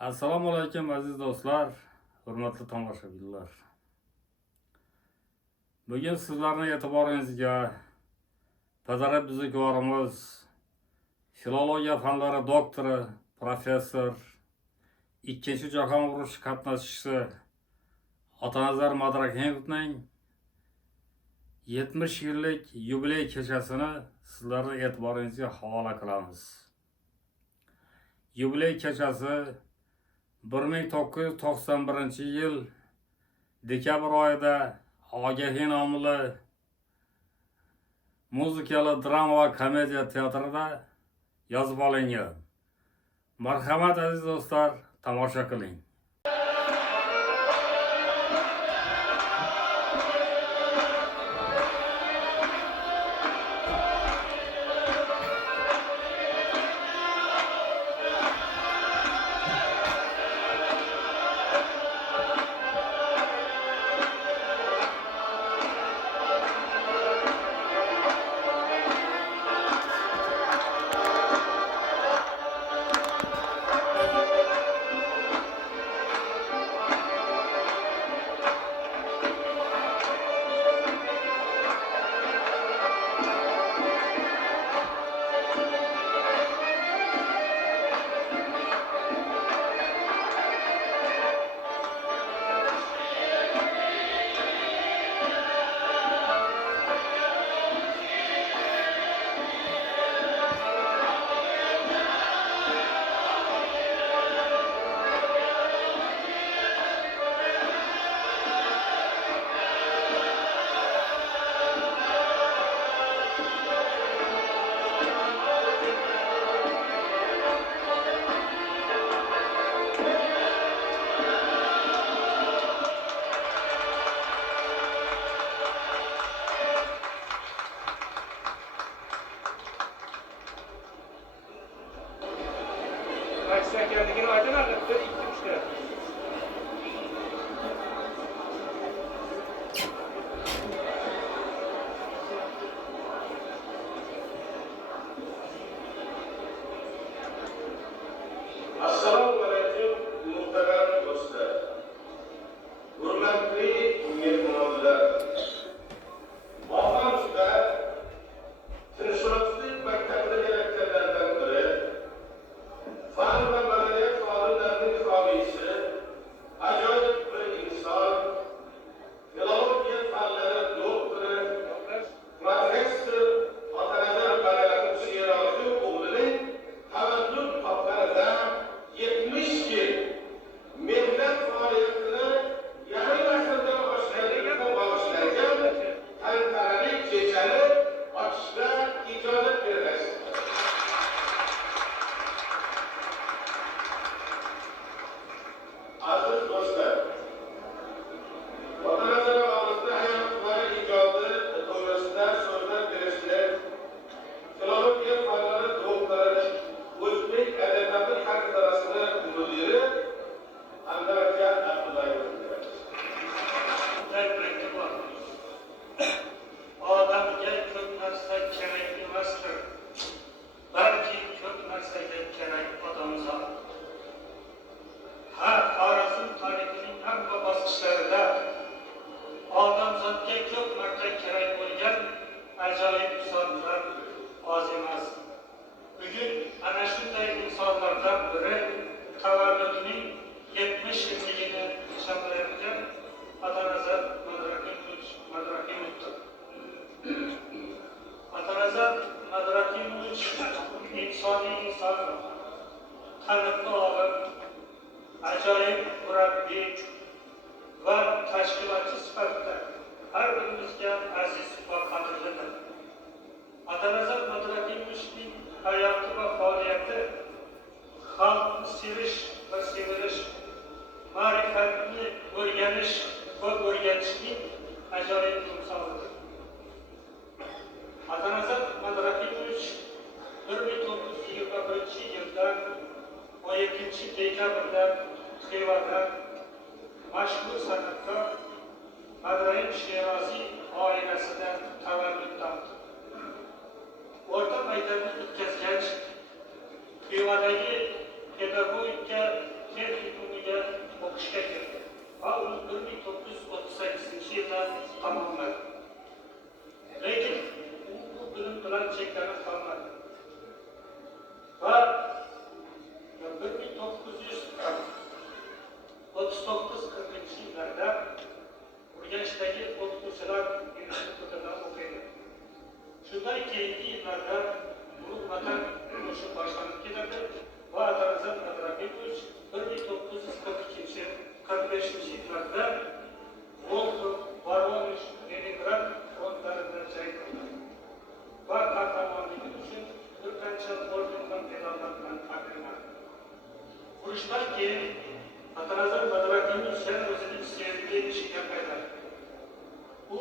Assalomu alaykum aziz do'stlar, hurmatli tomoshabinlar. Bugun sizlarning e'tiboringizga Pazara buzrukvorimiz, filologiya fanlari doktori, professor, Ikkinchi jahon urushi qatnashchisi Otanazar Madrahimovning 70 yillik yubiley kechasini sizlarning e'tiboringizga havola qilamiz. Yubiley kechasi 1991-yil dekabr oyida Ogahiy nomli muzikali drama va komediya teatrida yozib olingan. Marhamat aziz do'stlar, tomosha qiling. Sen kendini aydın anlattı, işte. Assalamu alaikum muhterem dostlar. Hürmetli mehmanlar. Vatanımızda Tinchliklik maktabida gerekçelerden biri fan ve medeniyet faaliyetlerinin ifadesi, acayip bir insan, filologiya fanları doktoru, professor Otanazar Madrahimovning o'g'lining tavallud haftalarida 70 yil mehnat faoliyatini yarım asrdan oshganligiga bag'ishlangan tantanali kechani ochishga ijozat berasiz. Aziz do'stlar, Otanazar og'izda hayotlari ijodi to'g'risida so'zlab berishni filologiya fanlari doktori, o'zbek adabiyoti kattedrasini mudiri Andaraka Abdullayevga. Odamga ko'p narsa kerak emasdir, balki ko'p narsaga kerak odamzod. Xorazm tarixining hamma bosqichlarida odamzodga ko'p marta kerak bo'lgan ajoyib insonlar oz emas. Bugun ana shunday insonlardan biri tavalludining 70 yilligini nishonlayotgan Otanazar Madrahimovdir. Otanazar Madrahimovich insoniy inson, taniqli olim, ajoyib murabbiy va tashkilotchi sifatida har birimizga aziz va qadrlidir. Otanazar Madrahimovichning hayoti va faoliyati xalqni sevish va sevilish, ma'rifatni o'rganish va o'rgatishning ajoyib timsolidir. Otanazar Madrahimovich 1921-yilda 17-dekabrda Xivada mashhur san'atkor Madrahim Sheroziy oilasida tavallud topdi. O'rta maktabni o'tkazgach, Xivadagi pedagogika yig'ilishdan keyin Atanazar Madrakinov yana o'zining sevimli ishiga qaytadi. U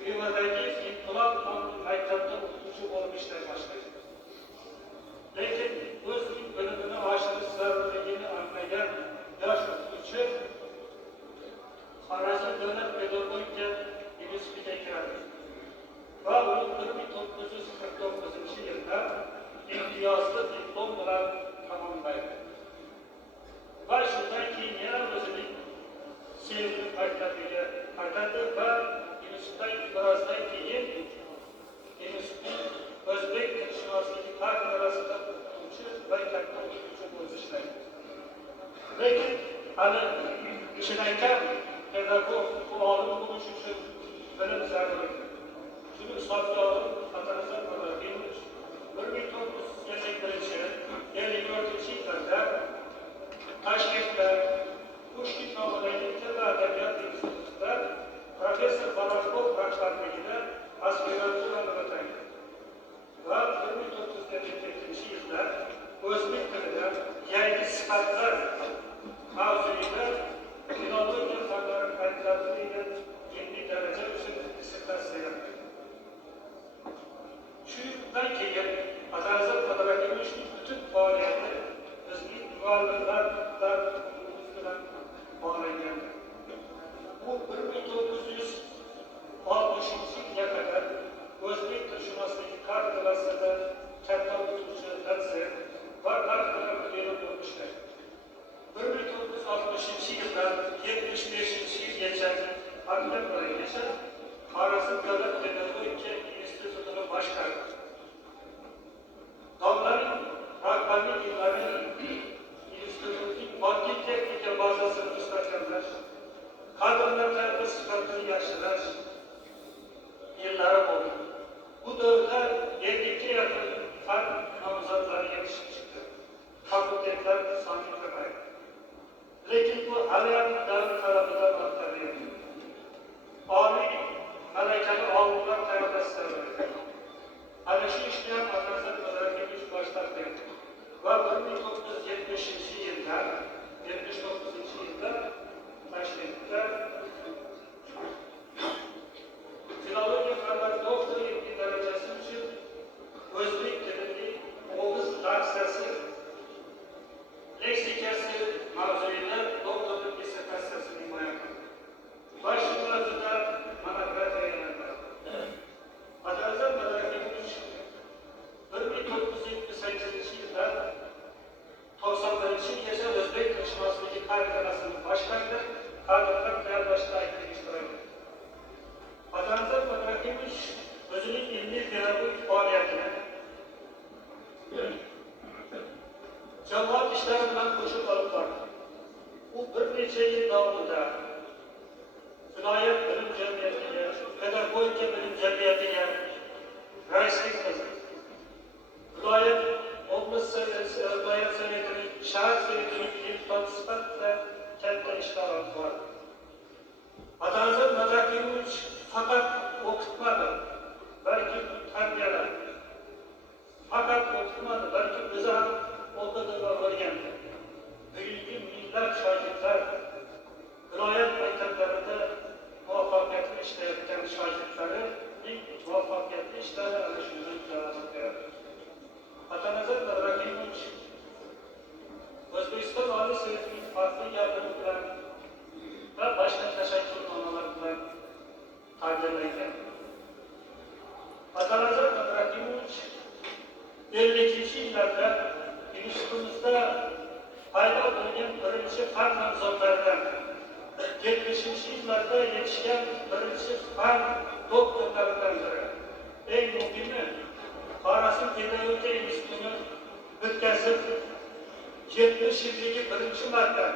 Uyumadagi Inqilob nomli maktabda o'qituvchi bo'lib ishlay boshlaydi. Lekin o'zining bilimini oshirish zarurligini anglagan yosh o'qituvchi Xorazm davlat pedagogika institutiga kiradi va uni 1949-yilda imtiyozli diplom bilan tamomlaydi. Va shundan keyin yana o'zining sevimli maktabiga qaytadi va institutdan birozdan keyin institut o'zbek tilshunosligi kafedrasida o'qituvchi va katta o'qituvchi bo'lib ishlaydi. Lekin hali chinakam pedagog olim bo'lish uchun bilim zarur. Shuni hisobga olib Atanazar Madrakinov 1951-54-yillarda Toshkentda Pushkin nomidagi til va adabiyot institutida professor Balaxov rahbarligida aspiranturani o'taydi va 1952-yilda o'zbek tilida yangi sifatlar mavzuida filologiya fanlari kandidati degan ilmiy daraja uchun dissertatsiya yapti. Shundan keyin Atanazar Madrakinovning butun faoliyati bizning muallimlar bilan bog'langan. U 1960-yilga qadar o'zbek tilshunosligi kafedrasida katta o'qituvchi, dotsent va kafedra mudiri bo'lib ishlaydi. 1960-yildan 75-yilgacha aktiv bo'lgancha Xorazm davlat pedagogika institutini boshqardi. Domlaning rahbarlik yillari institutning moddiy texnika bazasini mustahkamlash, kadrlar tarbiyasi sifatini yaxshilash yillari bo'ldi. Bu davrda 50 ga yaqin fan nomzodlari yetishib chiqdi. Fakultetlar soni ko'paydi. Lekin bu haliyam davr talabidan ortda edi. Oliy malakali olimlar tayyorlashdi. Ana shu ishni ham Atanazar Madrakinov boshlab berdi. Va 1979-yilda Toshkentda filologiya fanlari doktori ilmiy darajasi uchun o'zbek tilining o'g'iz laksasi leksikasi mavzuida doktorlik dissertatsiyasini himoya qildi. Va shu mavzuda monografiya yaratdi. Atanazar Madrakinov 1978-yilda 91-yilgacha o'zbek tilshunosligi kafedrasini boshqardi, kadrlar tayyorlashda aktiv ishtirok etdi. Atanazar Madrakinov o'zining ilmiy pedagogik faoliyatini jamoat ishlari bilan qo'shib olib bordi. U bir necha yil davomida viloyat bilim jamiyatiga, pedagogika bilim jamiyatiga raislik qildi. Viloyat oblast sovetining, shahar sovetining deputati sifatida katta ishlar olib bordi. Atanazar Madrakinov faqat o'qitmadi, balki tarbiyaladi. Faqat o'qitmadi, balki o'zi ham o'qidi va o'rgandi. Bugungi minglab shogirdlar viloyat maktablarida muvaffaqiyatli ishlayotgan shogirdlarining muvaffaqiyatli ishlari ana shundan dalolat beradi. Atanazar Madrakinov O'zbekiston Oliy Suvetining farqli yordami bilan va boshqa tashakkurnomalar bilan taqdirlangan. Atanazar Madrakinov 50-yillarda institutimizda paydo bo'lgan birinchi fan nomzodlaridan 70-yillarda yetishgan birinchi fan doktorlaridan biri. Eng muhimi Xorazm pedagogika institutini bitkazib 70 yilligi birinchi marta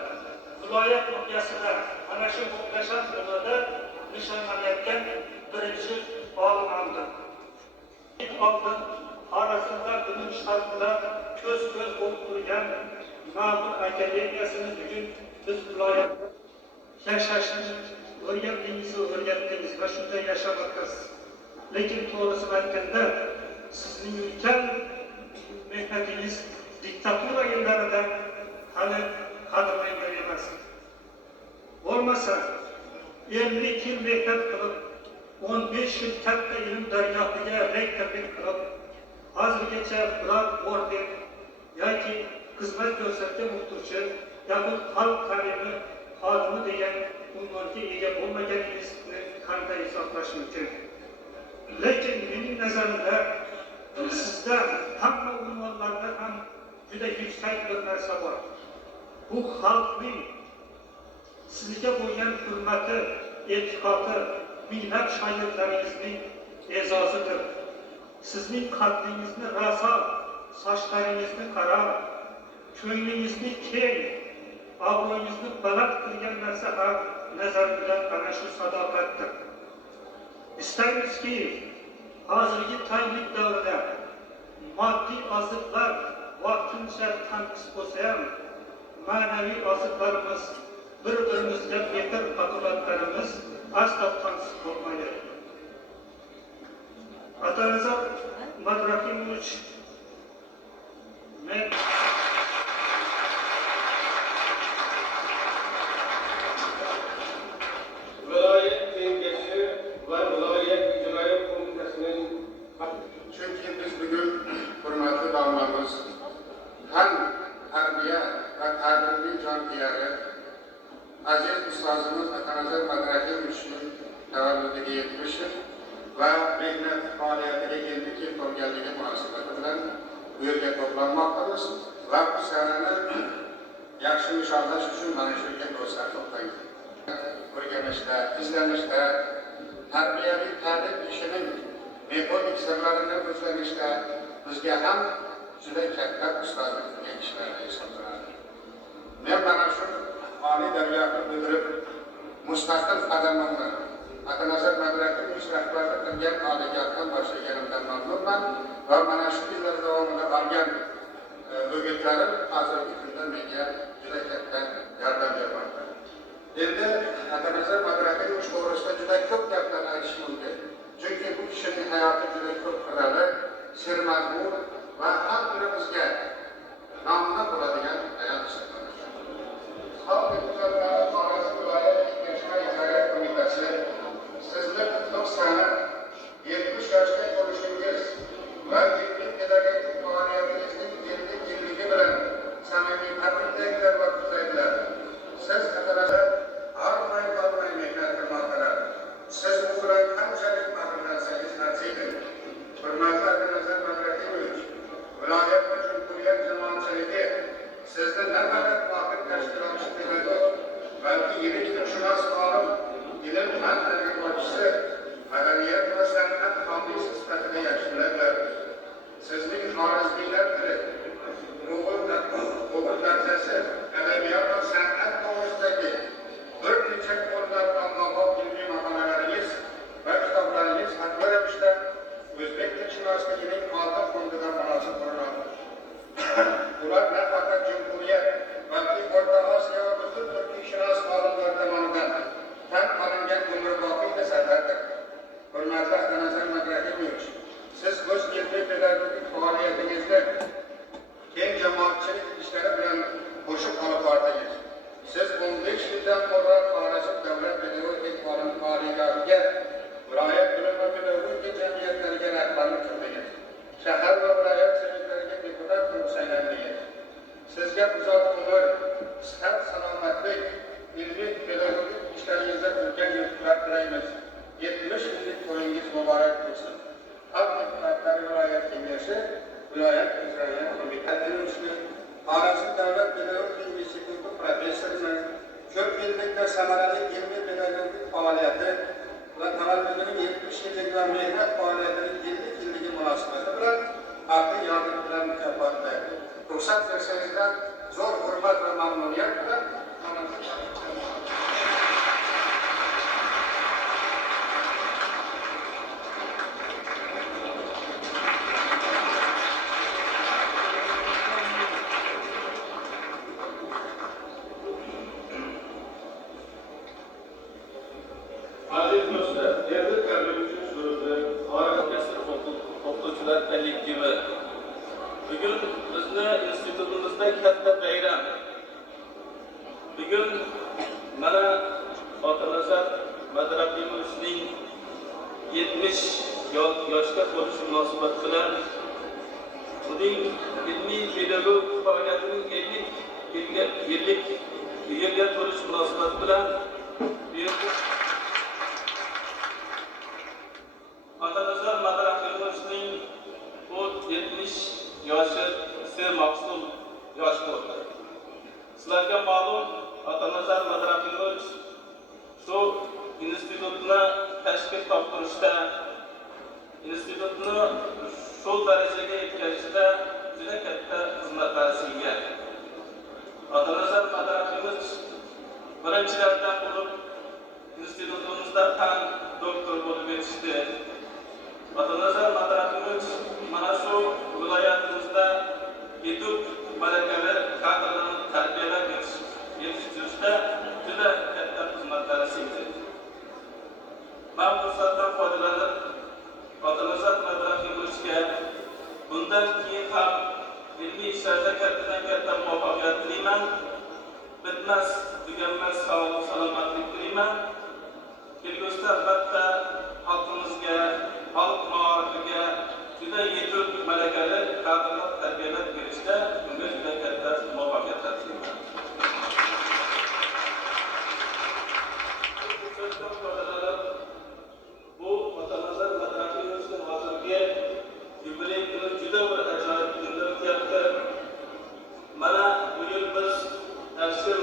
viloyat miqyosida ana shu muhtasham binoda nishonlanayotgan birinchi olim hamdir. Oldin Xorazmda bilim sharqida ko'z-ko'z bo'lib turgan Ma'mun akademiyasini bugun biz viloyatda yashashni o'rgatdingiz va shunday yashamoqdasiz. Lekin to'g'risini aytganda sizning ulkan mehnatingiz diktatura yillarida hali 50 yil mehnat qilib, 15 yil katta ilm daryosiga rektorlik qilib, hozirgacha biror orden yoki xizmat ko'rsatgan o'qituvchi yoki xalq ta'limi xodimi degan unvonga ega bo'lmaganingizni qanday hisoblash mumkin? Lekin mening nazarimda sizda hamma unvonlarda ham juda yuksak bir narsa bor. Bu xalqning sizga bo'lgan hurmati, e'tiqodi, minglab shogirdlaringizning e'zozidir. Sizning qaddingizni rasa, sochlaringizni qara, ko'nglingizni keng, obro'yingizni baland qilgan narsa ham nazarimda ana shu sadoqatdir. İsteymizki hozirgi tayinlik davrida moddiy oziqlar vaqtincha tanqis bo'lsa ham, ma'naviy oziqlarimiz bir-birimizga mehr oqibatlarimiz aslo tanqis bo'lmaydi. Atanazar Madrakimovich, men viloyat kengashi va viloyat ijroiya qo'mitasining, chunki biz bugun hurmatli domlamiz fan, tarbiya va ta'limning jonkuyari aziz ustozimiz Atanazar Madrakimovich tavalludiga 70 yil va mehnat faoliyatiga 50 yil to'lganligi munosabati bilan bu yerga to'planmoqdamiz va bu sanani yaxshi nishonlash uchun mana shu yerga do'stlar to'plangan. O'rganishda, izlanishda, tarbiyaviy ta'lim ishining metodik sirlarini o'rganishda bizga ham juda katta ustozlik qilgan kishilar hisoblanadi. Men mana shu oliy darajani bildirib, mustaqil qadamimni Atanazar Madrakimovich rahbarlik qilgan oliygohdan boshlaganimdan mamnunman va mana shu yillar davomida olgan o'gitlarim hozirgi kunda menga juda katta yordam bermoqda. Endi Atanazar Madrakimovich to'g'risida juda ko'p gaplar aytish mumkin. Chunki bu kishining hayoti juda ko'p qirrali, sermazmun va har birimizga namuna bo'ladigan hayot hisoblanadi. Xalq deputatlari Xorazm viloyat kengashi va ijroiya qo'mitasi sizni qutlug' sana 70 yoshga to'lishingiz va ilmiy pedagogik faoliyatingizning 50 yilligi bilan samimiy tabriklaydilar va qutlaydilar. Siz Atanazar armay mehnat qilmoqdalar. Siz bu bilan qanchalik faxrlansangiz arziydi. Hurmatli Atanazar Madrakimovich, viloyat va jumhuriyat jamoatchiligi sizni nafaqat muhim tashkilotchi pedagog, balki yirik tilshunos olim, ilm fan tadqiqotchisi, madaniyat va san'at homiysi sifatida yaxshilaydilar. Sizning xorazmiylar tili, o'quv darsasi, adabiyot va san'at to'g'risidagi bir necha qo'llar ommabop ilmiy maqolalaringiz va kitoblaringiz haqli ravishda o'zbek tilshunosligining oltin fondidan munosib ko'rinadi. Ular nafaqat jumhuriyat, balki O'rta Osiyo va butun turkiyshunos olimlar tomonidan tan olingan umrboqiy asarlardir. Hurmatli Atanazar Madrakimovich, siz o'z ilmiy pedagogik faoliyatingizni keng jamoatchilik ishlari bilan qo'shib olib bordingiz. Siz 15 yildan ko'proq Xorazm davlat pedagogik oliygohiga, viloyat bilim va pedagogika jamiyatlariga rahbarlik qildingiz. Shahar va viloyat sovetlariga deputat bo'lib saylandingiz. Sizga uzoq umr, sihat, salomatlik, ilmiy pedagogik ishlaringizda ulkan yutuqlar tilaymiz. 70 yillik to'yingiz muborak bo'lsin. Xalq deputatlari viloyat kengashi, viloyat ijroiya qo'mitasi Xorazm davlat pedagogika instituti professorini ko'p yillik va samarali ilmiy pedagogik faoliyati va tavalludining 70 yillik va mehnat faoliyatining 50 yilligi munosabati bilan aqliy yordam bilan mukofotlaydi. Ruxsat bersangizlar, zo'r hurmat va mamnuniyat bilan aziz do'stlar, endi kabul uchun so'zni o'qituvchilar kollekttivi. Bugun bizni institutimizda katta bayram. Bugun mana Atanazar Madraqimovning 70 yoshga to'lishi munosabati bilan uning ilmiy pedagog faoliyatining 50 yilga to'lishi munosabati bilan Otanazar Madraqimovning 70 yoshi mahsul yosh bo'ldi. Sizlarga ma'lum, Otanazar Madraqimovich shu institutni tashkil toptirishda, institutni shu darajaga yetkazishda juda katta xizmatlar qilgan. Otanazar Madraqimovich birinchilardan bo'lib institutimizda fan doktor bo'lib yetishdi. Otanazar Madraqimovich mana shu viloyatimizda yetuk malakali kadrlarni tarbiyalab yetishtirishda juda katta xizmatlar qildi. Men fursatdan foydalanib Otanazar Madraqimovichga bundan keyin ham ilmiy ishlarda kattadan katta muvaffaqiyat tilayman. Bitmas, tuganmas sog'lik salomatlik tilayman. Kelgusida albatta xalqimizga, xalq maorifiga juda yetuk malakali kadrlar tarbiyalab berishda unga juda katta muvaffaqiyatlar tilayman. Bu Otanazar Madraqimovichning hozirgi yubiley kuni juda bir ajoyib kunda o'tyapti. Mana bu yil biz tashkil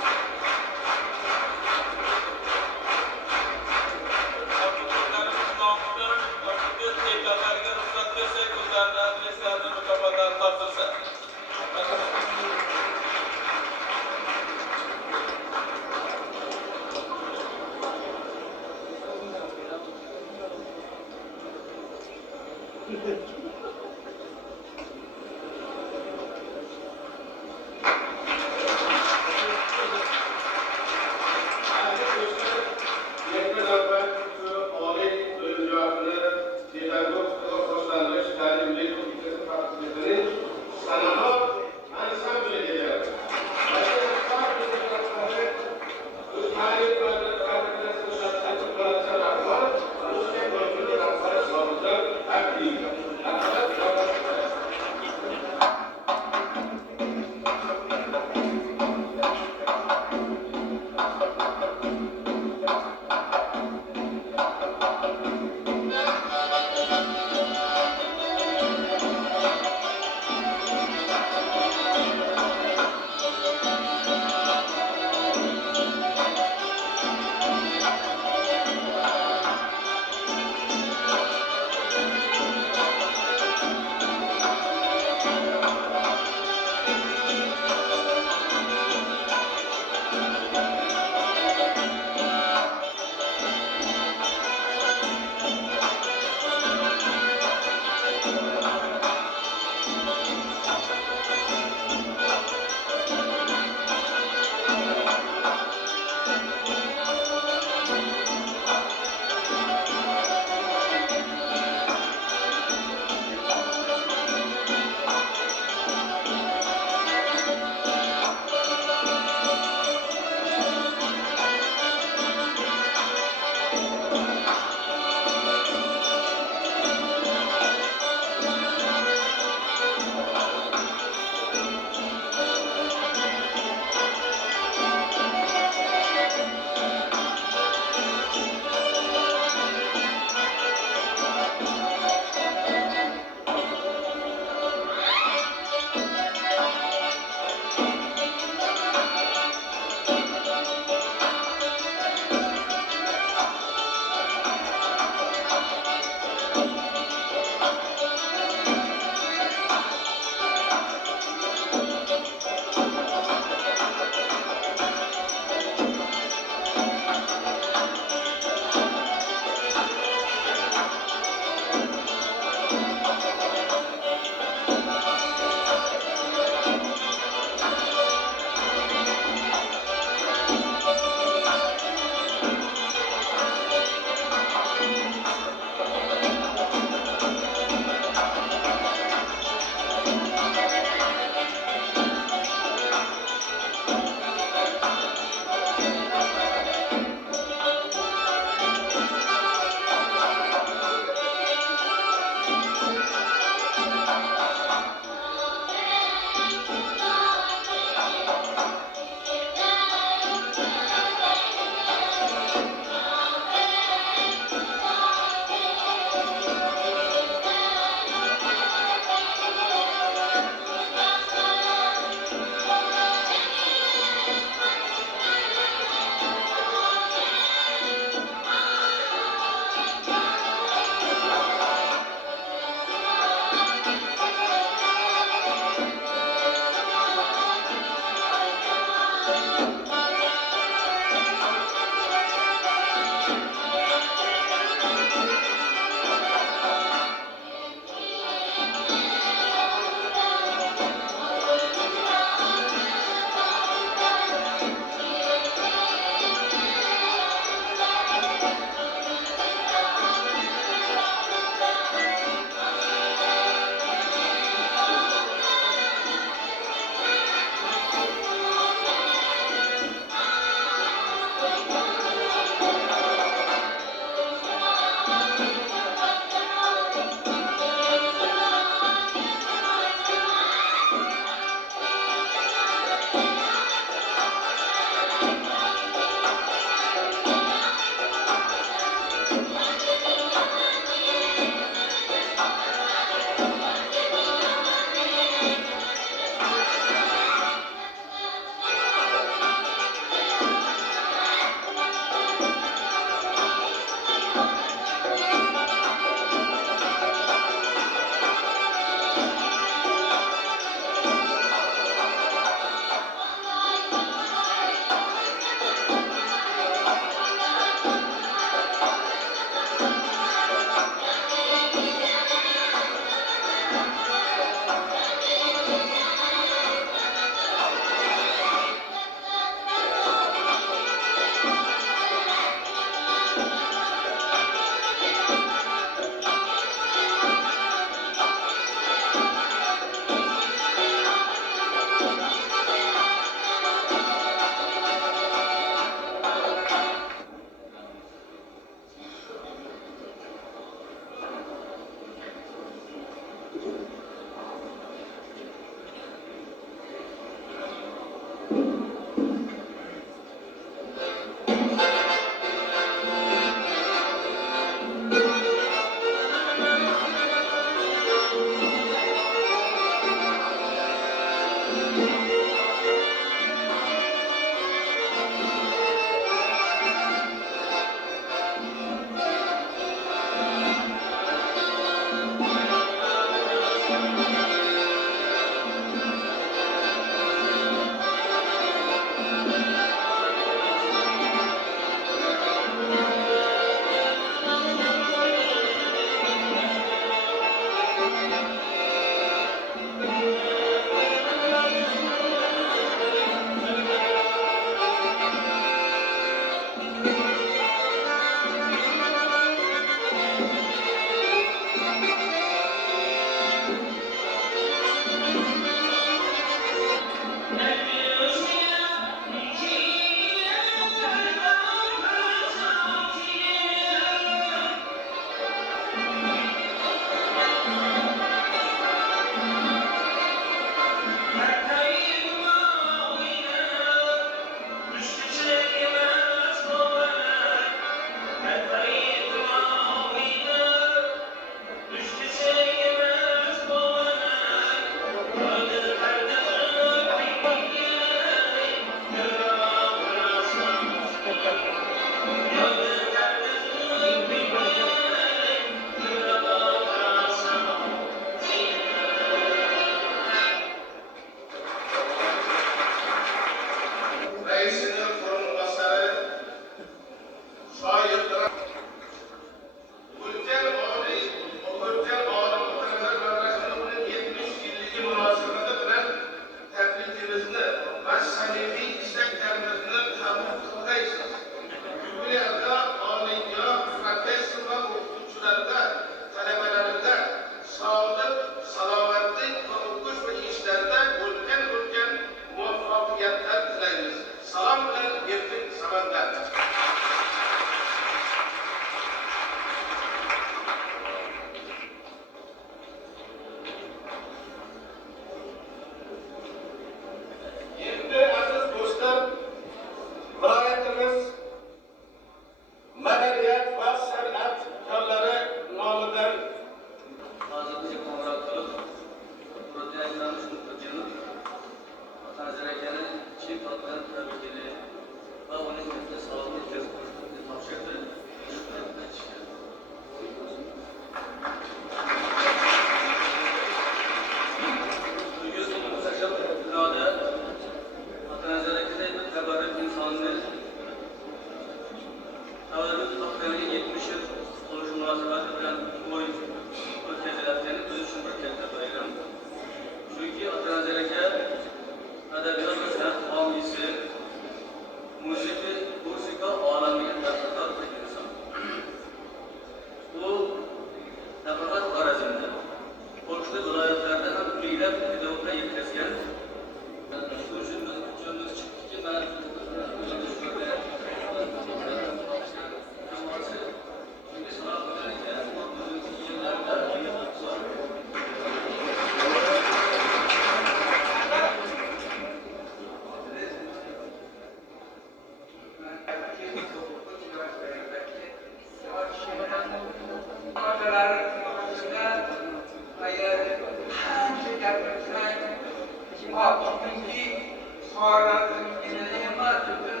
Xorazmgina emas, butun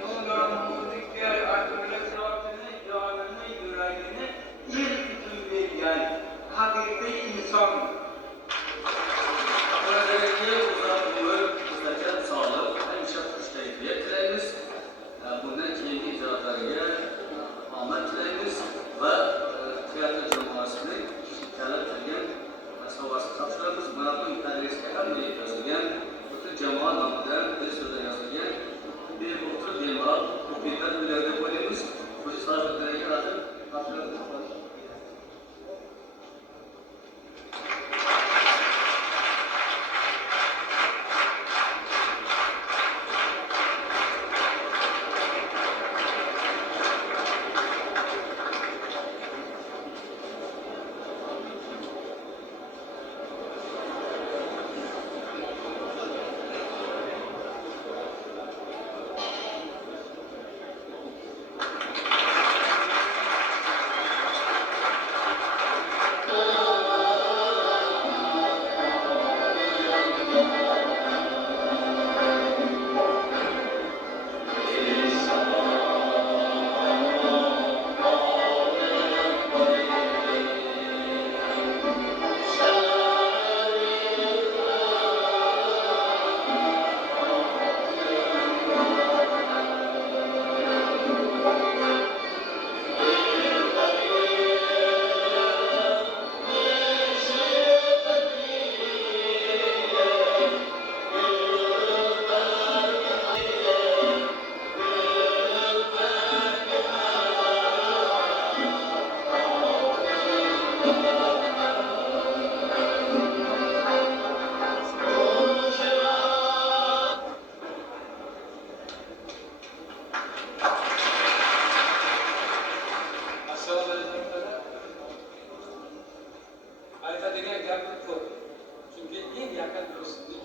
Nurlanmuziklar organizatsiyasini, jonini, yuragini el uchun bergan haqiqiy inson. Buradagi uzoq umr, mustahkam sog'lik, hamisha xushkayfiyat tilaymiz. Bundan keyingi ijodlariga omad tilaymiz va teatr jamoasining talab qilgan sovg'asini topshiramiz. Mana bu adresga ham yozilgan, butun jamoa nomidan bir so'zda yozilgan. Bemalol bemalol o'qiyman ularga qo'yamiz. O'sha so'zlarga hozir topshiramiz. Aytadigan gapim ko'p. Chunki eng yaqin do'stim.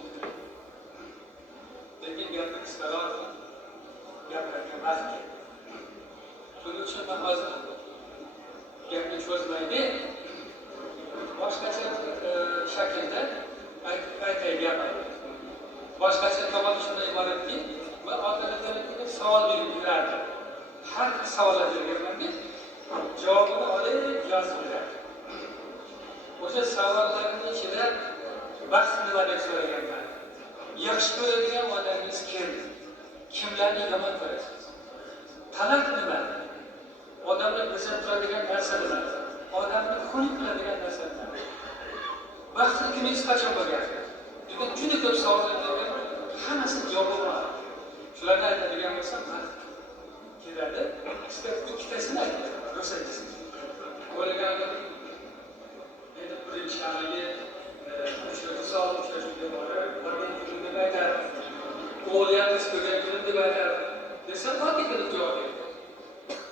Lekin gapni qisqaroq gapirishga vaqt kerak. Shuning uchun men hozir gapni cho'zmaydi, boshqacha shaklda aytay gapni. Boshqacha tomoni shunday iboratki, men otalardan savol berib yurardim. Har bir savolga berganman, javobini olib yozib berardim. O'sha savollarning ichida bahs nima deb so'raganman. Yaxshi ko'radigan odamingiz kim? Kimlarni yomon ko'rasiz? Talab nima? Odamni bezantiradigan narsa nima? Odamni xunuk qiladigan narsa nima? Baxtligingiz qachon bo'lgan? Juda ko'p savollar bergan, hammasini javobi bor. Shularni aytadigan bo'lsam, keladi. Ikkitasini aytaman, ro'sangiz. O'ylagan birinchi haligi misol uchrashuvga borib, "Borgan kunim" deb aytadi. O'g'liyangiz ko'rgan kunim deb aytadi. Desam, "Qanday qilib javob berdi?"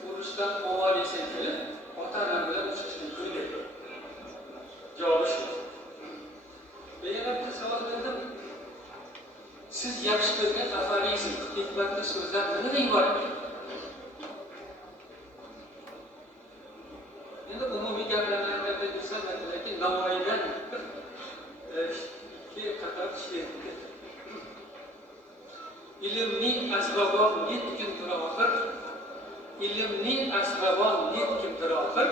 Urushdan ovolisang kelib, ota-onam bilan uchrashgan kun dedi. Javobi shu. Yana bir savol berdim. Siz yaxshi ko'rgan aforizm, hikmatli so'zlar nimadan iborat? Endi umumiy gaplarni aytadigan lekin Navoiydan qator she'r. Ilmning asbabon yetkindir oxir, ilmning asbabon yetkindir oxir,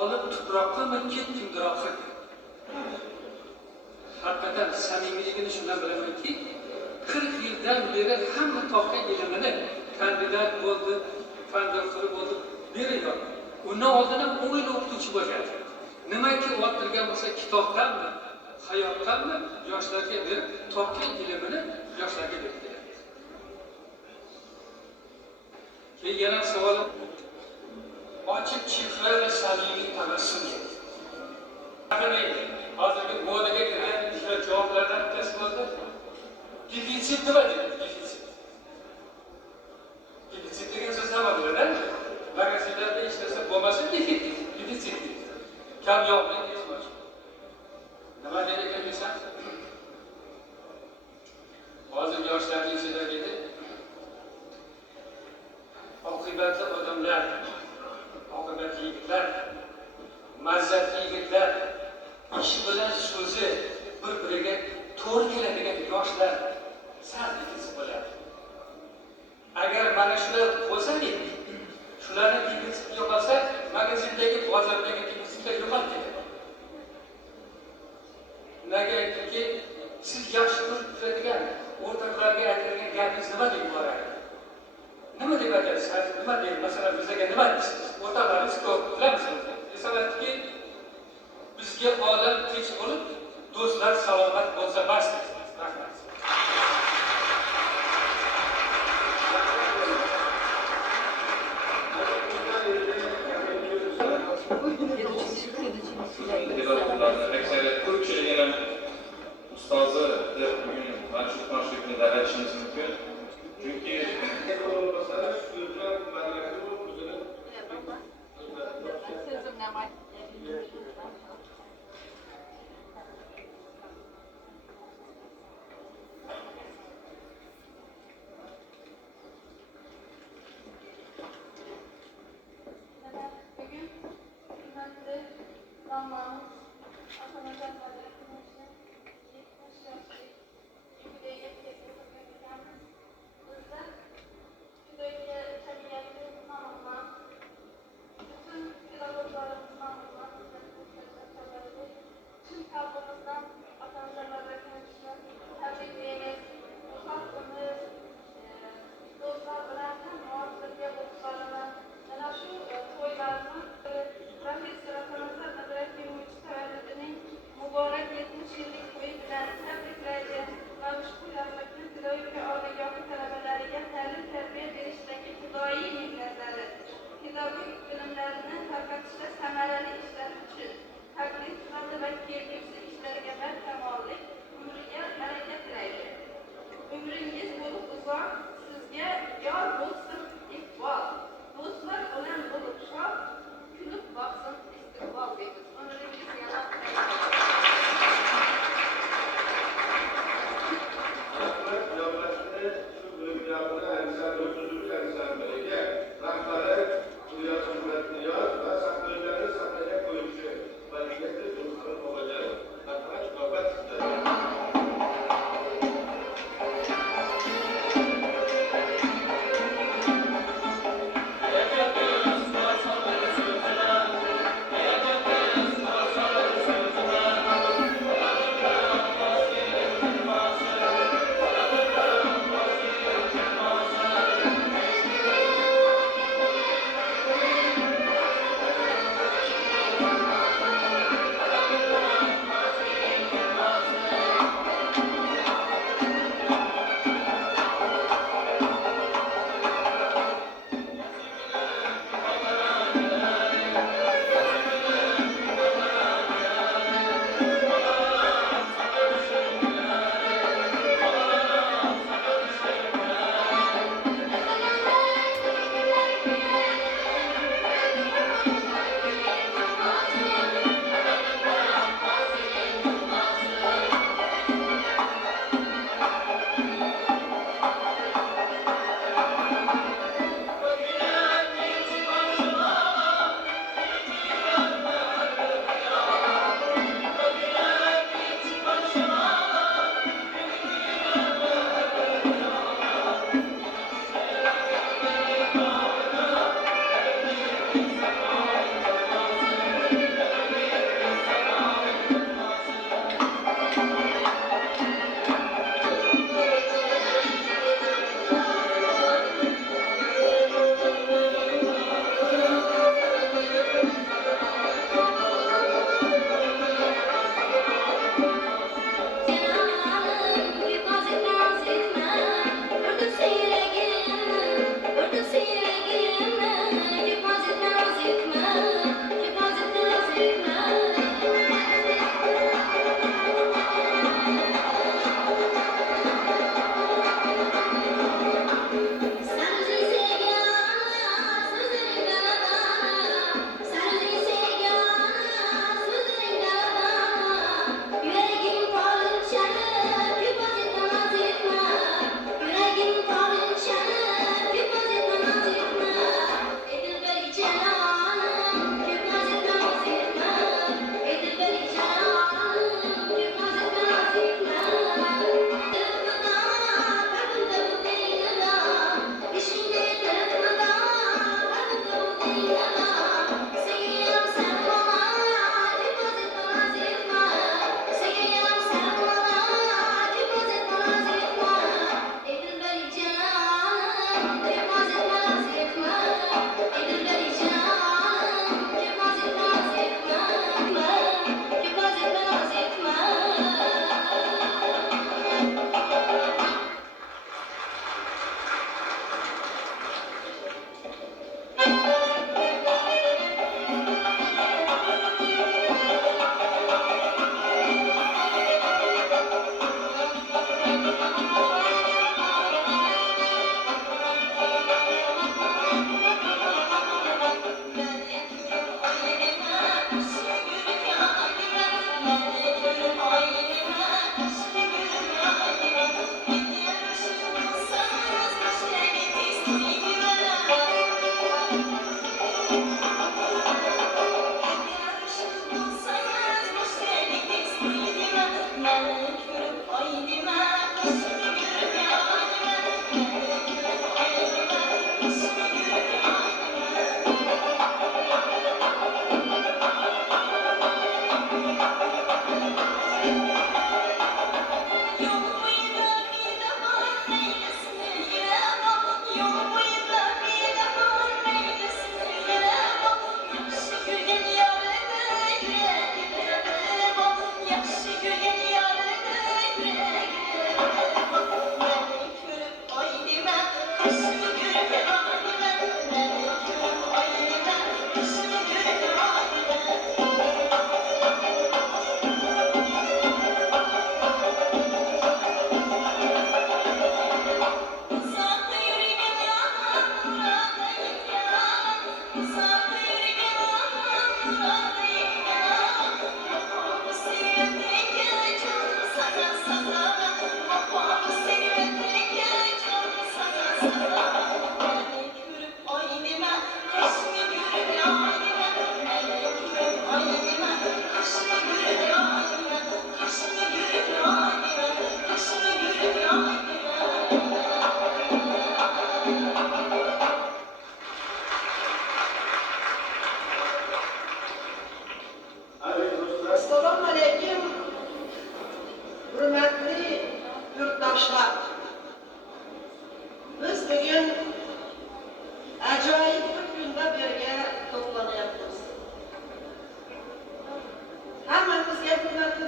olib tuproqqa ketkindir oxir. Haqiqatan samimiyligini shundan bilamanki, 40 yildan beri hamma topgan ilmini kandidat bo'ldi, fan doktori bo'ldi, beriyor. Undan oldin ham o'yin o'qituvchi bo'lgan. Nimaki o'qirgan bo'lsa kitobdanmi, hayotdanmi yoshlarga berib, topgan ilmini yoshlarga berib keladi. Keyin yana savol, ochiq chehra va samimiy tabassum. Hozirgi modaga kirgan javoblardan bittasi bo'ldi. Defitsit nima deydi? Defitsit degan so'z nima bo'ladi? Magazinlarda hech narsa bo'lmasa defitsit. Kamyoqlik emas. Nima der ekan desam? Hozir yoshlarning ichidagi oqibatli odamlar, oqibatli yigitlar, mazzatli yigitlar, ish bilan so'zi bir-biriga to'g'ri keladigan yoshlar sal ikisi bo'ladi. Agar mana shular bo'lsa-ki, shularni defisit yo'qolsa, magazindagi, bozordagi defisitlar yo'qolib ketadi. Ularga aytdimki, siz yaxshi ko'rib turadigan o'rtoqlarga aytilgan gapingiz nima deb boradi? Nima deb aytasiz? Nima deb, masalan, bizga nima deysiz? O'rtoqlarimiz ko'p bilamiz. Desalarki, bizga olam tinch bo'lib, do'stlar salomat bo'lsa bas. Rahmat. Aksariyat ko'pchiligini ustozi deb bugun mana shu qonunchilik kunida aytishimiz mumkin. Chunki Mübarek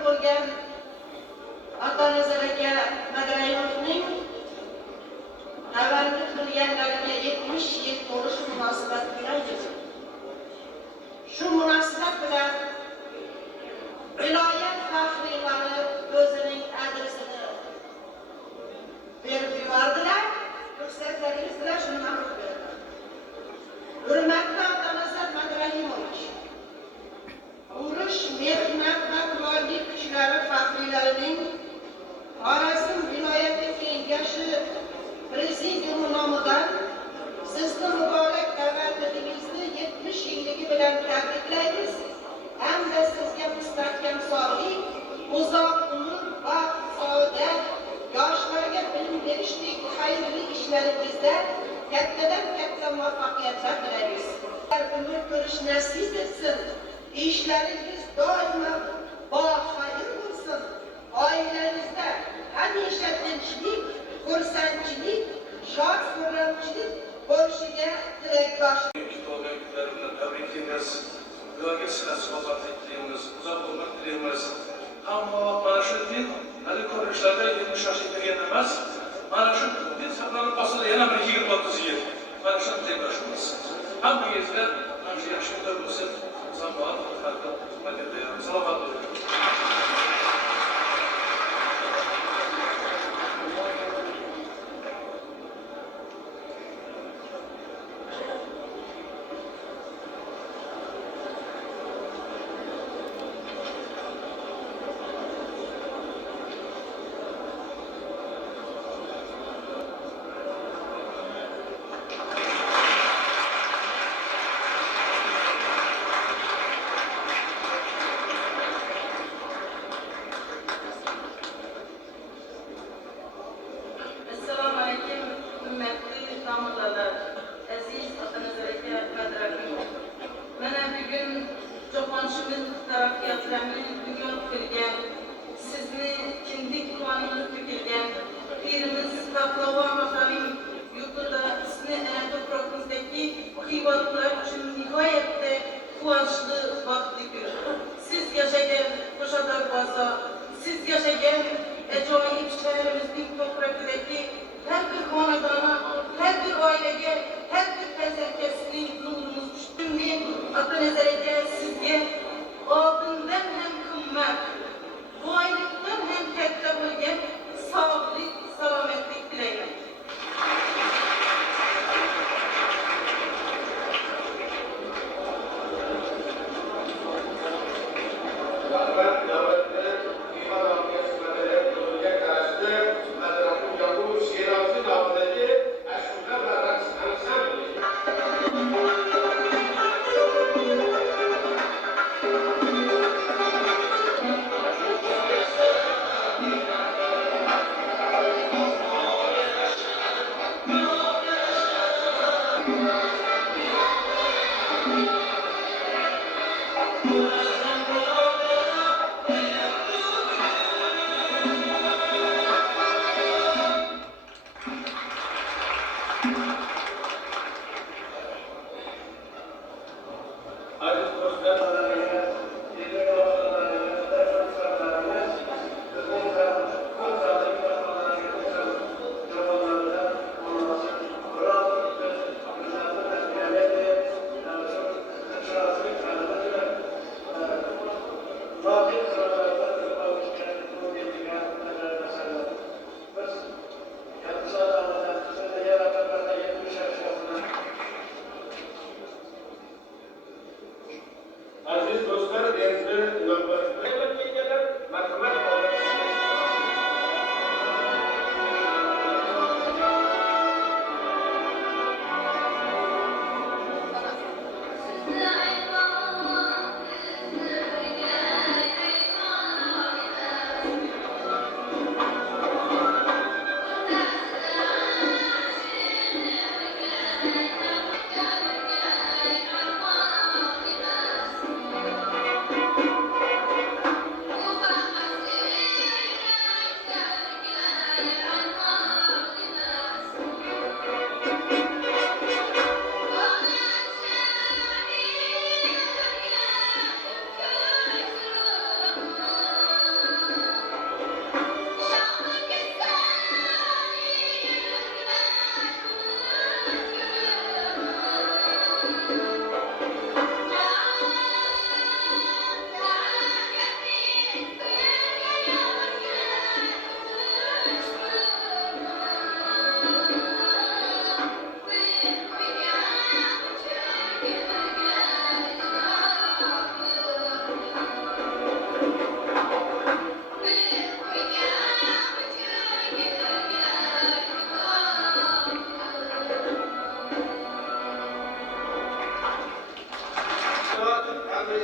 bo'lgan Atanazar aka Madrahimovning tavallud qilganlariga 70 yil to'lishi munosabat bilan shu munosabat bilan viloyat faxriylari o'zining adresini berib yubordilar. Ruxsatlaringiz bilan shuni ma'lum beraman. Hurmatli Atanazar Madrahimovich, urush, mehnat va qurolli kuchlari faxriylarining Xorazm viloyati kengashi prezidiumi nomidan sizni muborak tavalludingizni 70 yilligi bilan tabriklaymiz hamda sizga mustahkam sog'lik, uzoq umr va saodat, yoshlarga bilim berishdek xayrli ishlaringizda kattadan katta muvaffaqiyatlar tilaymiz. Umr ko'rish nasib etsin, ishlaringiz doimo boxayr bo'lsin, oilangizda hamisha tinchlik, xursandchilik, shod-xurramchilik bo'lishiga tilakdoshlik. Tabriklaymiz, ularga sihat-salomatlik tilaymiz, uzoq umr tilaymiz. Ammo mana shu din hali ko'rinishlarda 70 yoshga kirgan emas, mana shu din saqlanib qolsa yana bir 20-30 yil. Mana shu tilakdoshimiz. Hammangizga mana shu yaxshi kunlar bo'lsin. Salomat bo'ling. Salomat bo'ling. Siz yaşayan ajoyib shahrimizning to'prakidagi her bir xonadona, her bir oilaga, her bir farzandga sizning nurungiz tushdi. Men Atanazar aka sizga oltindan ham qimmat, boylikdan ham katta bo'lgan sog'lik, salomatlik tilayman.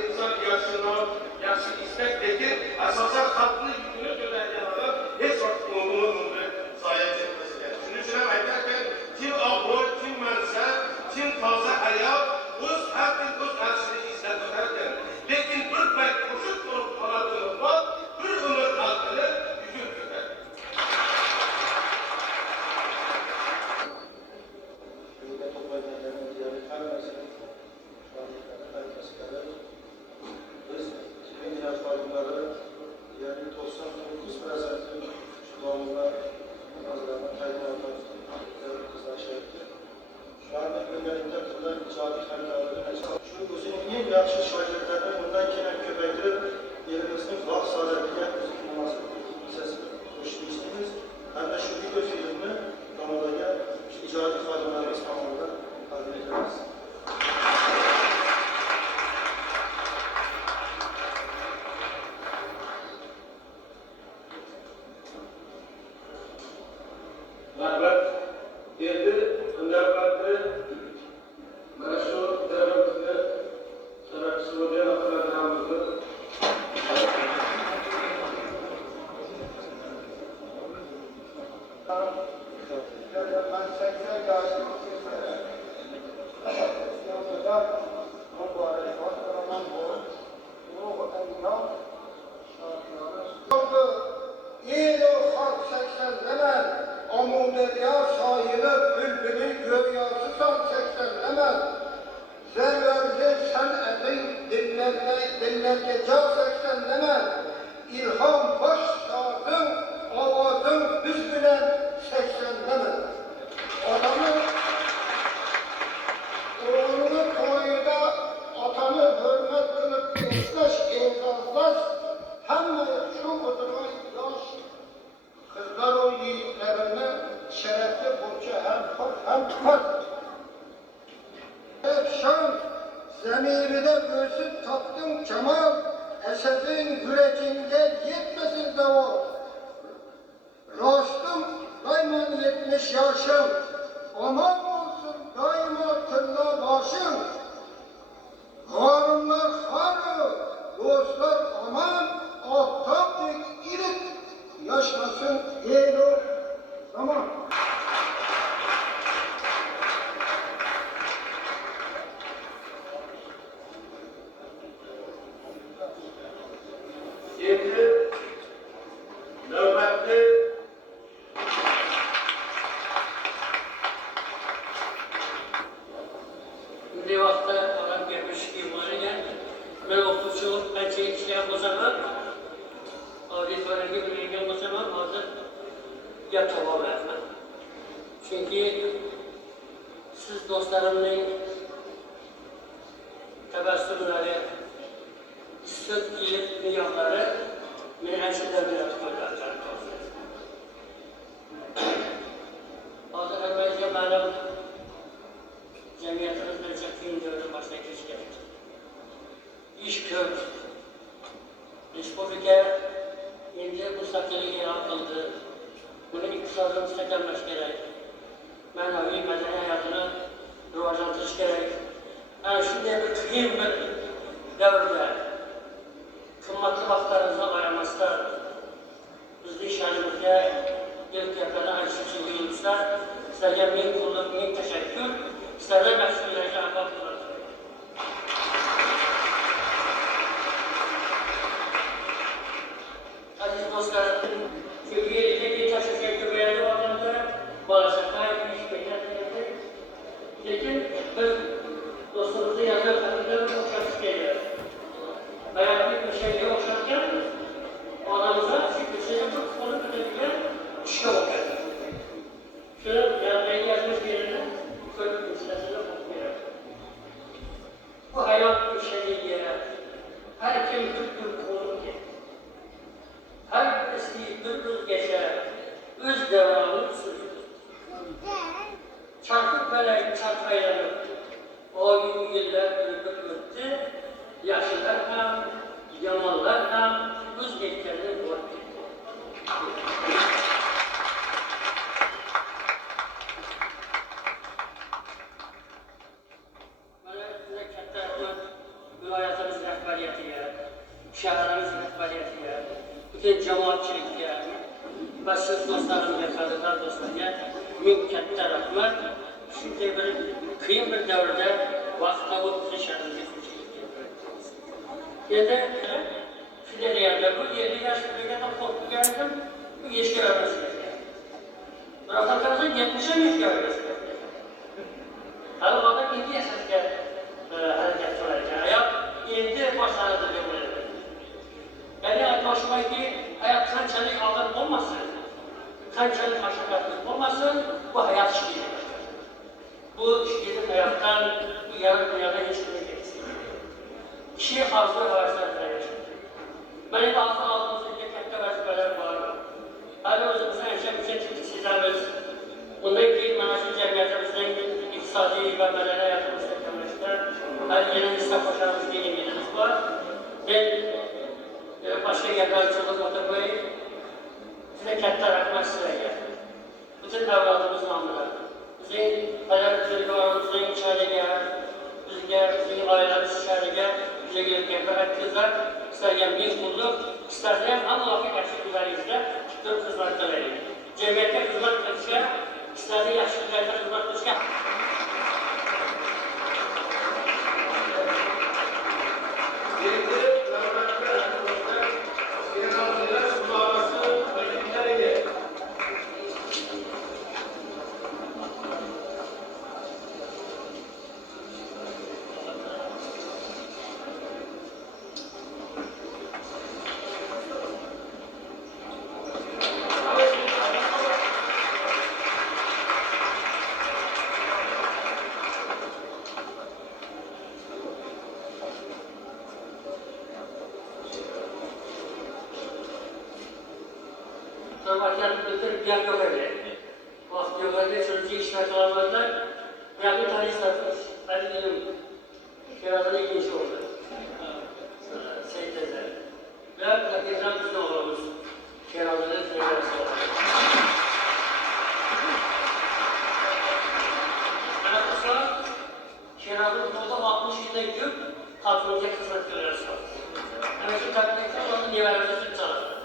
inson yaşını, yaxshi istak, lekin asosan xalqni yukini ko'targan odam hech vaqt umrini zoya ketmasgan. Shuning uchun ham aytarkan, kim obro'y, kim mansab, kim toza hayot, o'z har kim o'z arshini istab ko'targan. Lekin bir payt qo'shib turib qoladigan bir umr xalqini yukini ko'targan. Şu o'zining eng yaxshi shogirdlarini bundan keyin ko'paytirib, elimizning vaqt saodatiga o'zining munosabati qo'shishni istaymiz. Hamda shu video filmni Ramadoga ijodiy xodimlarimiz tomonidan taqdim etamiz. Rahmat. Endi navbatda mana shu davrimizga san'atchisi bo'lgan ota-onamizni Derya şairi, bülbülü, göryası son 80'lemez. Zerverci sen'etin dillerge can 80'lemez. İlham baş sazın, avazın biz bilen 80'lemez. Adamı, oğlunu toyunda atanı hürmet kılıp gençleş, eğzazlaş. Hem şu oturmayı yaş. Kızlar o yiğitlerine şerefli burcu hem fark. Hep şan, zemiride göğsü tattım kemal, esedin yüreğinde yetmesin zeval. Rastım daima 70 yaşım, aman olsun daima kılla başım. Harunlar harı, dostlar aman, ahtaptık irit, yaşmasın eğri zaman. endi navbatda bunday vaqtda odam gapirishga bo'lmagan. Men o'quvchi bo'lib qancha ishlagan bo'lsam ham, auditoriyaga bo'lgan bo'lsam ham hozir gap topolmayapman. Chunki siz do'stlarimning tabassumlari, issiq iliq nigohlari meni ancha dardga qo'ydilar. Hozir hammaga ma'lum, jamiyatimiz ancha qiyin davrdan boshdan kechgan. Ish ko'p. Respublika endi mustaqillik e'lon qildi. Buni iqtisodni mustahkamlash kerak. Ma'naviy madaniy hayotini rivojlantirish kerak. Ana shunday bir qiyin bir davrda qimmatli vaqtlarimizni ayamasdan bizning sha'nimizga ilk gaplarni aytishni buyurishlar. Sizlarga ming qo'llab, ming tashakkur. Sizlardan mas'uliyatga amal qilamiz. Aziz do'stlar, ko'payadi, tashakkur ko'payadi odamda, bola-chaqa, ish ketadi. Lekin biz do'stimizni yazib qadrdan o'xshatish kerak. Bayaqi o'shanga o'xshatganmiz. Odamlar shu ko'chaga bir qolib ketadigan ishga o'xshaydi. Shuni yangi yazmish kerakda ko'p narsalar bo'lib beradi. bütün cemaatçilikə və siz dostlarımla, qadınlar dostlarına min katta rahmat. Çünki bir kıyım bir dövrdə vaxt tapıb bizi şəhərimizə Yedi, Fideliyada bu 7 yaş birlikte korku geldim, bu yeşil arasında. Birazdan kalırsa 70'e yeşil arasında. Tabi o da 7 yaşında hareket var. Hayat 7 başarılı görmeli. Yani arkadaşıma ki hayat kançalık alır olmasın, kançalık aşırı olmasın, bu hayat şiiri. Bu şiirin hayattan, bu yarın dünyada hiç görmeyeceksin. Kişi arzu varsa yaşayacak. Benim de arzu aldığımızda katta vəzifələr var. Hələ özümüzün əşəmizə sizəmiz. Bundan ki, mənasıl cəmiyyətimizdən iqtisadi və mədəni həyatımızda köməkdə hələ yeni listə başarmış dinimizimiz var. Ben başqa yerlərçılıq oturmayı sizə katta rəhmət sizəyə. Bütün əvladımız namına. Bizim hələ üzrüqlarımızın içəriyə, bizim ailəmiz içəriyə bize gelip herkese isterken bir kulluk, istersen hem vakit yaşlı güzelliğinizde Türk hizmetine verin. Cemiyete hizmet kılışa, istersen yaşlı güzelliğine hizmet kılışa. Diğer görevli. Vakti görevli sözcü işler kalanlardan bir tarih satmış. Hadi diyelim, Kiraz'ın ikinci oldu. Seyit Ezer. Ve Zakircan bizim oğlumuz. Kiraz'ın tezerisi oldu. Yani kısa, Kiraz'ın burada 60 yılda gidip halkımıza hizmet görevlisi var. Yani şu takdirde onun nivermesi çalışır.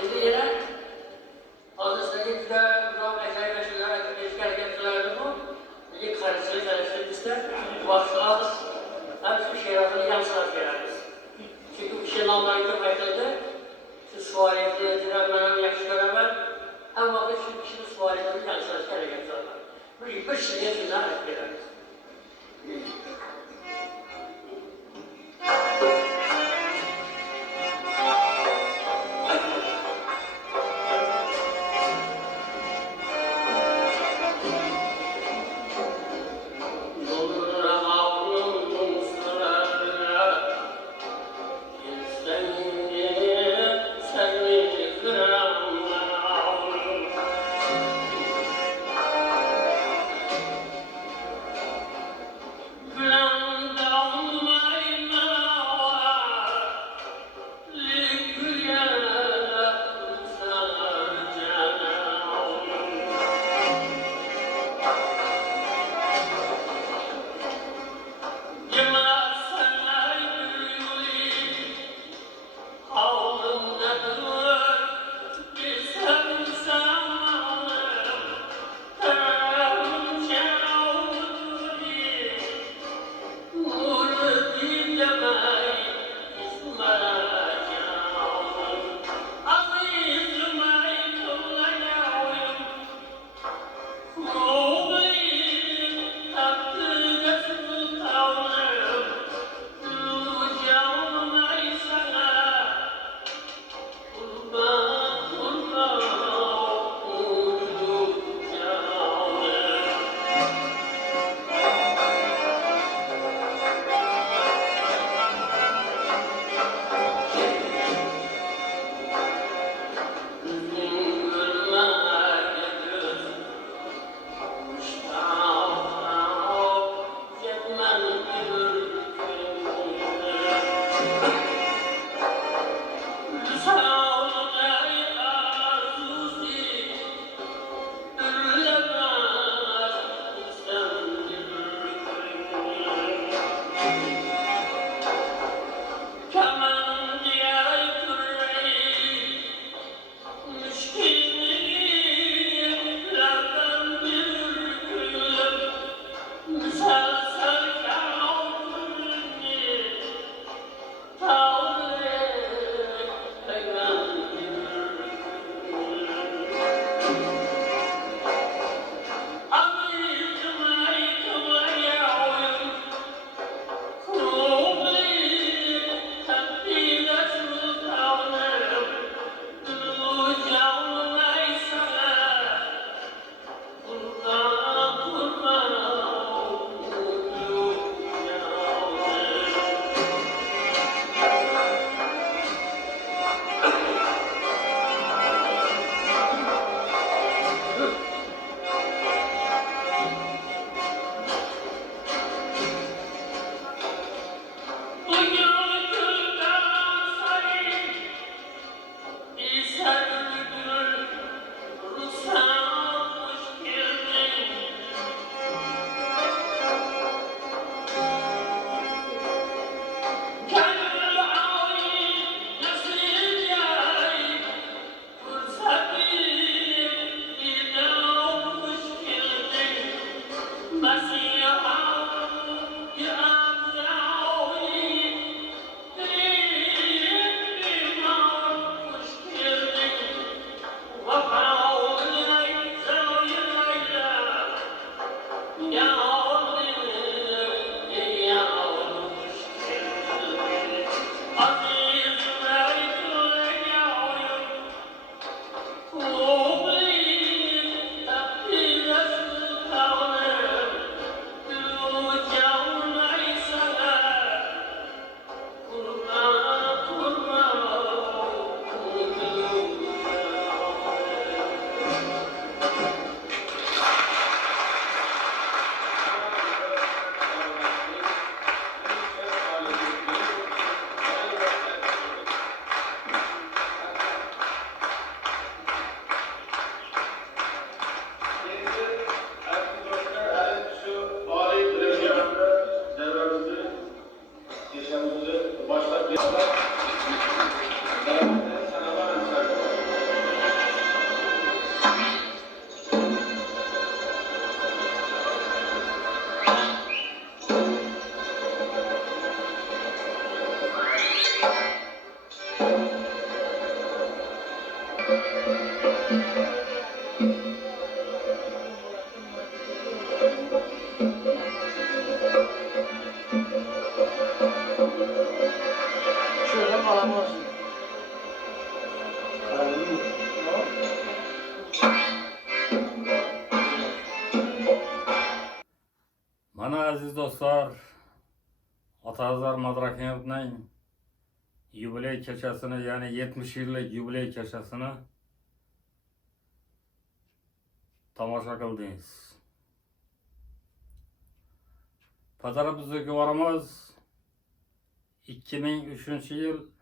Şimdi yine Hazreti Ram Eşer Beşikler, eski hareketçilerdi bu. İlk karısını çalıştırmışlar. Vakti az, hepsi şeriatını yansılar geliriz. Çünkü bu kişinin onları çok ayırdı. Siz sualiyeti, direnmenen yakış göremez. Hem vakti şu kişinin sualiyetini yansılar gerekirler. Bir şeyin yüzünden hep geliriz. salom olsun. Mana aziz do'stlar, Otaazar Madrakimovning yubiley kechasini, ya'ni 70 yillik yubiley kechasini tomosha qildingiz. Pazar buzrukvorimiz 2003-yil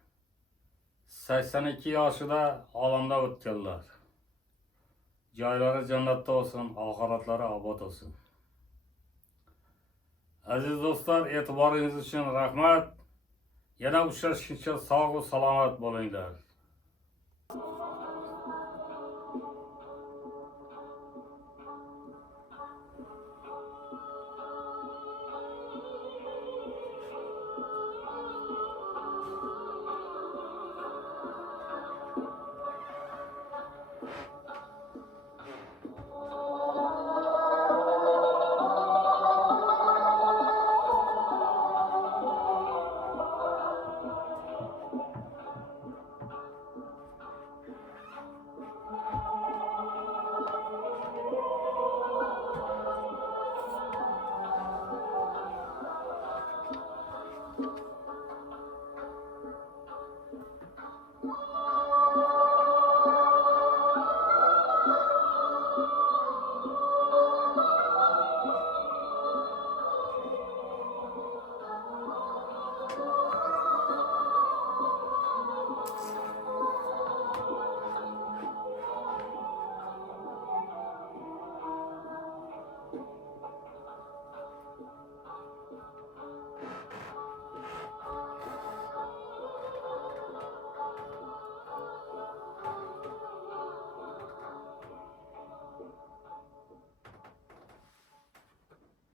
82 yoshida olamdan o'tganlar. Joylari jannatda olsun, oxiratlari obod olsun. Aziz do'stlar, e'tiboringiz uchun rahmat. Yana uchrashguncha sog' va salomat bo'linglar.